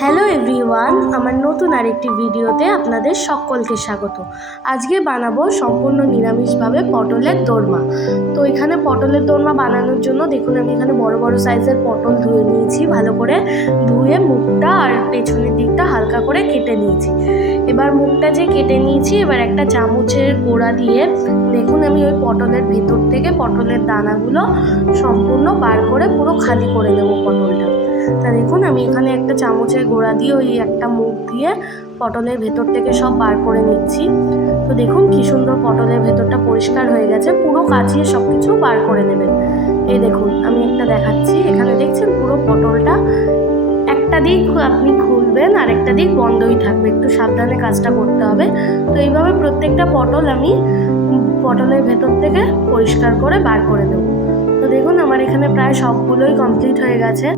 Hello everyone, আমার নতুন আরেকটি ভিডিওতে আপনাদের সকলকে স্বাগত। আজকে বানাবো সম্পূর্ণ নিরামিষভাবে পটলের দোরমা। তো এখানে পটলের দোরমা বানানোর জন্য দেখুন, আমি এখানে বড় বড় সাইজের পটল ধুয়ে নিয়েছি, ভালো করে ধুয়ে মুখটা আর পেছনের দিকটা হালকা করে কেটে নিয়েছি। এবার মুখটা যে কেটে নিয়েছি, এবার একটা চামচের গোড়া দিয়ে দেখুন, আমি ওই পটলের ভেতর থেকে পটলের দানাগুলো সম্পূর্ণ বার করে পুরো খালি করে নেব পটলটা। তা দেখুন, আমি এখানে একটা চামচের গোড়া দিয়ে ওই একটা মুখ দিয়ে পটলের ভেতর থেকে সব বার করে নিচ্ছি। তো দেখুন, কি সুন্দর পটলের ভেতরটা পরিষ্কার হয়ে গেছে, পুরো কাচিয়ে সব কিছু বার করে নেবেন। এই দেখুন, আমি একটা দেখাচ্ছি, এখানে দেখছেন পুরো পটলটা। একটা দিক আপনি খুলবেন আর একটা দিক বন্ধই থাকবে, একটু সাবধানে কাজটা করতে হবে। তো এইভাবে প্রত্যেকটা পটল আমি পটলের ভেতর থেকে পরিষ্কার করে বার করে দেবো তো দেখুন, আমার এখানে প্রায় সবগুলোই কমপ্লিট হয়ে গেছে।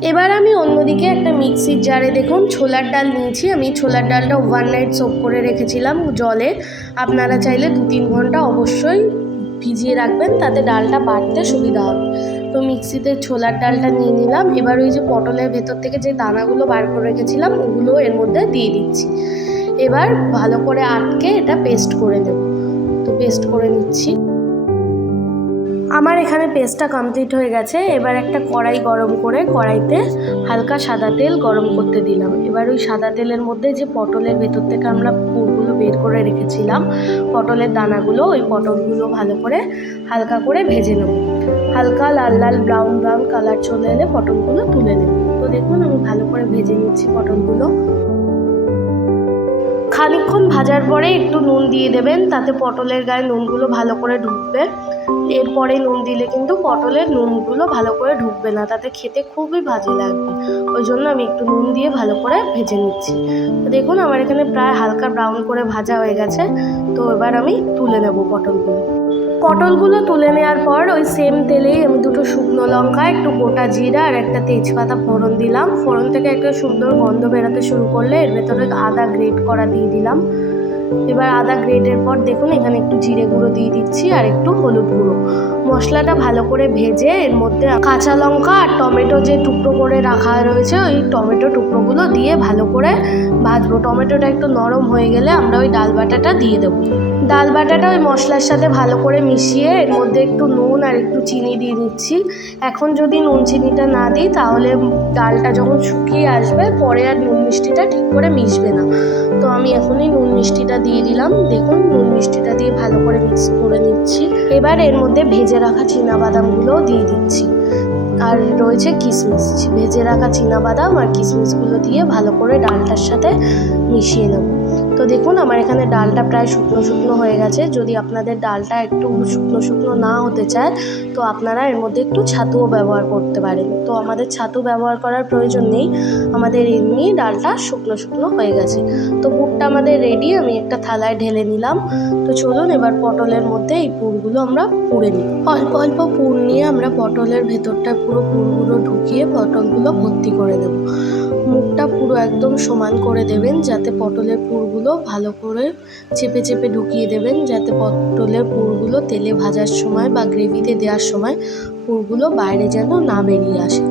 এবার আমি অন্যদিকে একটা মিক্সির জারে দেখুন ছোলার ডাল নিয়েছি। আমি ছোলার ডালটা ওভার নাইট সোপ করে রেখেছিলাম জলে। আপনারা চাইলে দু তিন ঘণ্টা অবশ্যই ভিজিয়ে রাখবেন, তাতে ডালটা বাড়তে সুবিধা হবে। তো মিক্সিতে ছোলার ডালটা নিয়ে নিলাম। এবার ওই যে পটলের ভেতর থেকে যে দানাগুলো বার করে রেখেছিলাম, ওগুলো এর মধ্যে দিয়ে দিচ্ছি। এবার ভালো করে আটকে এটা পেস্ট করে দেব তো পেস্ট করে নিচ্ছি। আমার এখানে পেস্টটা কমপ্লিট হয়ে গেছে। এবার একটা কড়াই গরম করে কড়াইতে হালকা সাদা তেল গরম করতে দিলাম। এবার ওই সাদা তেলের মধ্যে যে পটলের ভেতর থেকে আমরা পুরগুলো বের করে রেখেছিলাম, পটলের দানাগুলো, ওই পটলগুলো ভালো করে হালকা করে ভেজে নেব। হালকা লাল লাল ব্রাউন ব্রাউন কালার চলে এলে পটলগুলো তুলে নেব। তো দেখুন, আমি ভালো করে ভেজে নিচ্ছি পটলগুলো। খানিকক্ষণ ভাজার পরে একটু নুন দিয়ে দেবেন, তাতে পটলের গায়ে নুনগুলো ভালো করে ঢুকবে। এরপরে নুন দিলে কিন্তু পটলের নুনগুলো ভালো করে ঢুকবে না, তাতে খেতে খুবই ভাজি লাগবে। ওই জন্য আমি একটু নুন দিয়ে ভালো করে ভেজে নিচ্ছি। দেখুন আমার এখানে প্রায় হালকা ব্রাউন করে ভাজা হয়ে গেছে, তো এবার আমি তুলে নেব পটলগুলো। পটলগুলো তুলে নেওয়ার পর ওই সেম তেলেই আমি দুটো শুকনো লঙ্কা, একটু গোটা জিরা আর একটা তেজপাতা ফোড়ন দিলাম। ফোড়ন থেকে একটা সুন্দর গন্ধ বেরোতে শুরু করলে এর ভেতরে আদা গ্রেট করা দিয়ে দিলাম। এবার আদা গ্রেটের পর দেখুন, এখানে একটু জিরে গুঁড়ো দিয়ে দিচ্ছি আর একটু হলুদ গুঁড়ো। মশলাটা ভালো করে ভেজে এর মধ্যে কাঁচা লঙ্কা আর টমেটো যে টুকরো করে রাখা রয়েছে, ওই টমেটো টুকরোগুলো দিয়ে ভালো করে ভাজবো। টমেটোটা একটু নরম হয়ে গেলে আমরা ওই ডাল বাটাটা দিয়ে দেবো। ডাল বাটাটা ওই মশলার সাথে ভালো করে মিশিয়ে এর মধ্যে একটু নুন আর একটু চিনি দিয়ে দিচ্ছি। এখন যদি নুন চিনিটা না দিই, তাহলে ডালটা যখন শুকিয়ে আসবে, পরে আর নুন মিষ্টিটা ঠিক করে মিশবে না। তো আমি এখনই নুন মিষ্টিটা দিয়ে দিলাম। দেখুন, নুন মিষ্টিটা দিয়ে ভালো করে মিক্স করে নিচ্ছি। এবার এর মধ্যে ভেজে রাখা বাদামগুলোও দিয়ে দিচ্ছি। আর রয়েছে কিশমিশ ভেজে রাখা বাদাম আর কিশমিশগুলো দিয়ে ভালো করে ডালটার সাথে মিশিয়ে নেব। তো দেখুন, আমার এখানে ডালটা প্রায় শুকনো শুকনো হয়ে গেছে। যদি আপনাদের ডালটা একটু শুকনো শুকনো না হতে চায়, তো আপনারা এর মধ্যে একটু ছাতুও ব্যবহার করতে পারেন। তো আমাদের ছাতু ব্যবহার করার প্রয়োজন নেই। আমাদের এমনি ডালটা শুকনো শুকনো হয়ে গেছে। তো পুরটা আমাদের রেডি আমি একটা থালায় ঢেলে নিলাম। তো চলুন, এবার পটলের মধ্যে এই পুরগুলো আমরা পুড়ে নিই। অল্প অল্প পুর নিয়ে আমরা পটলের ভেতরটা পুরো পুরগুলো ঢুকিয়ে পটলগুলো ভর্তি করে দেবো মুখটা পুরো একদম সমান করে দেবেন, যাতে পটলের পুরগুলো ভালো করে চেপে চেপে ঢুকিয়ে দেবেন, যাতে পটলের পুরগুলো তেলে ভাজার সময় বা গ্রেভিতে দেওয়ার সময় পুরগুলো বাইরে যেন না বেরিয়ে আসে।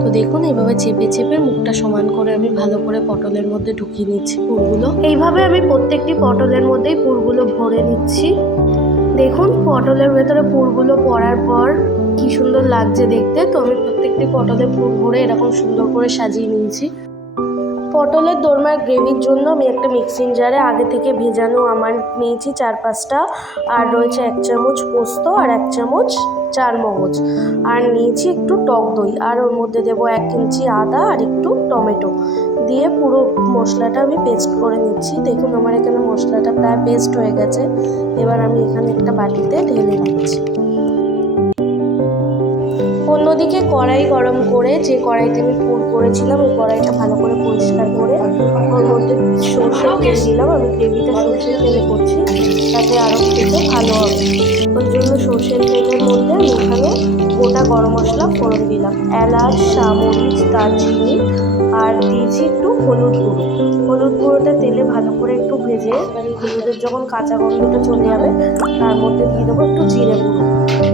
তো দেখুন এইভাবে চেপে চেপে মুখটা সমান করে আমি ভালো করে পটলের মধ্যে ঢুকিয়ে নিচ্ছি পুরগুলো। এইভাবে আমি প্রত্যেকটি পটলের মধ্যেই পুরগুলো ভরে নিচ্ছি। দেখুন, পটলের ভেতরে পুরগুলো পড়ার পর কি সুন্দর লাগছে দেখতে। তো আমি প্রত্যেকটি পটলে পুর ভরে এরকম সুন্দর করে সাজিয়ে নিয়েছি। পটলের দোরমার গ্রেভির জন্য আমি একটা মিক্সিং জারে আগে থেকে ভেজানো আমার নিয়েছি চার পাঁচটা, আর রয়েছে এক চামচ পোস্ত আর এক চামচ চার মগজ আর নিয়েছি একটু টক দই, আর ওর মধ্যে দেবো এক ইঞ্চি আদা আর একটু টমেটো। দিয়ে পুরো মশলাটা আমি পেস্ট করে নিচ্ছি। দেখুন আমার এখানে মশলাটা প্রায় পেস্ট হয়ে গেছে। এবার আমি এখানে একটা বাটিতে ঢেলে নিচ্ছি কড়াই গরম করে যে কড়াইতে আমি পুর করেছিলাম, ওই কড়াইটা ভালো করে পরিষ্কার করে ওর মধ্যে সর্ষে তেল দিলাম। আমি গ্রেভিটা সর্ষের তেলে করছি, তাতে আরও খেতে ভালো হবে। ওই জন্য সর্ষের তেলের মধ্যে আমি এখানে গোটা গরম মশলা ফোড়ন দিলাম। এলাচ সামরিচ দারচিনি আর দিয়েছি একটু হলুদ গুঁড়ো। হলুদ গুঁড়োটা তেলে ভালো করে একটু ভেজে হলুদের যখন কাঁচা গন্ধটা চলে যাবে, তার মধ্যে দিয়ে দেবো একটু জিরে গুঁড়ো।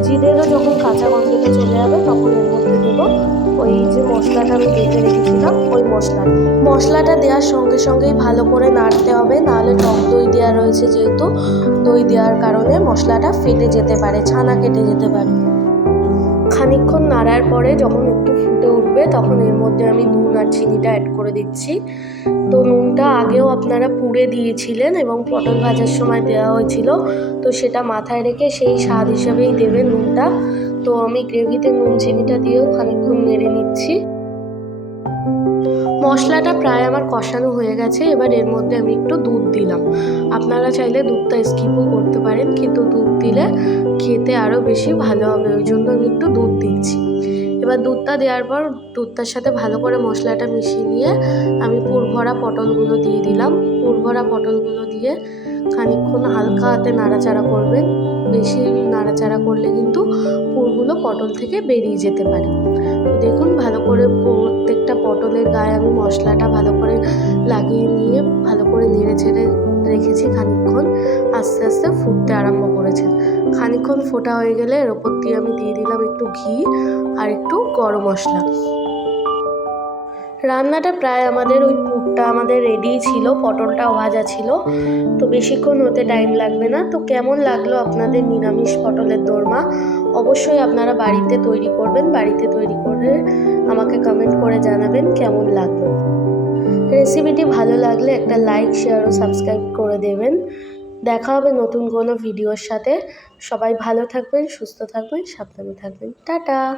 জিরেরও যখন কাঁচা গন্ধটা চলে যাবে, তখন এর মধ্যে দেবো ওই যে মশলাটা আমি বেটে রেখেছিলাম, ওই মশলাটা মশলাটা দেওয়ার সঙ্গে সঙ্গেই ভালো করে নাড়তে হবে, নাহলে টক দই দেওয়া রয়েছে যেহেতু, দই দেওয়ার কারণে মশলাটা ফেটে যেতে পারে, ছানা কেটে যেতে পারে। খানিকক্ষণ নাড়ার পরে যখন একটু ফুটে উঠবে, তখন এর মধ্যে আমি নুন আর চিনিটা অ্যাড করে দিচ্ছি। তো নুনটা আগেও আপনারা পুড়ে দিয়েছিলেন এবং পটল ভাজার সময় দেওয়া হয়েছিল। তো সেটা মাথায় রেখে সেই স্বাদ হিসেবেই দেবেন নুনটা। তো আমি গ্রেভিতে নুন, চিনিটা দিয়েও খানিকক্ষণ নেড়ে নিচ্ছি। মশলাটা প্রায় আমার কষানো হয়ে গেছে, এবার এর মধ্যে আমি একটু দুধ দিলাম। আপনারা চাইলে দুধটা স্কিপও করতে পারেন, কিন্তু দুধ দিলে খেতে আরও বেশি ভালো হবে, ওই জন্য আমি একটু দুধ দিচ্ছি। এবার দুধটা দেওয়ার পর দুধটার সাথে ভালো করে মশলাটা মিশিয়ে নিয়ে আমি পুর ভরা পটলগুলো দিয়ে দিলাম। পুর ভরা পটলগুলো দিয়ে খানিকক্ষণ হালকা হাতে নাড়াচাড়া করবেন। বেশি নাড়াচাড়া করলে কিন্তু পুরগুলো পটল থেকে বেরিয়ে যেতে পারে। দেখুন, ভালো করে প্রত্যেকটা পটলের গায়ে আমি মশলাটা ভালো করে লাগিয়ে নিয়ে, ভালো করে নেড়ে ছেড়ে রেখেছি খানিকক্ষণ। আস্তে আস্তে ফুটতে আরম্ভ করেছে। খানিকক্ষণ ফোটা হয়ে গেলে এর ওপর দিয়ে আমি দিয়ে দিলাম একটু ঘি আর একটু গরম মশলা। রান্নাটা প্রায় আমাদের ওই পুরটা আমাদের রেডি ছিল পটলটাও ভাজা ছিল। তো বেশিক্ষণ হতে টাইম লাগবে না। তো কেমন লাগল আপনাদের নিরামিষ পটলের দোরমা? অবশ্যই আপনারা বাড়িতে তৈরি করবেন, বাড়িতে তৈরি করে আমাকে কমেন্ট করে জানাবেন কেমন লাগল। রেসিপিটি ভালো লাগলে একটা লাইক শেয়ার ও সাবস্ক্রাইব করে দেবেন। দেখা হবে নতুন কোনো ভিডিওর সাথে। সবাই ভালো থাকবেন, সুস্থ থাকবেন, সাবধানে থাকবেন। টাটা!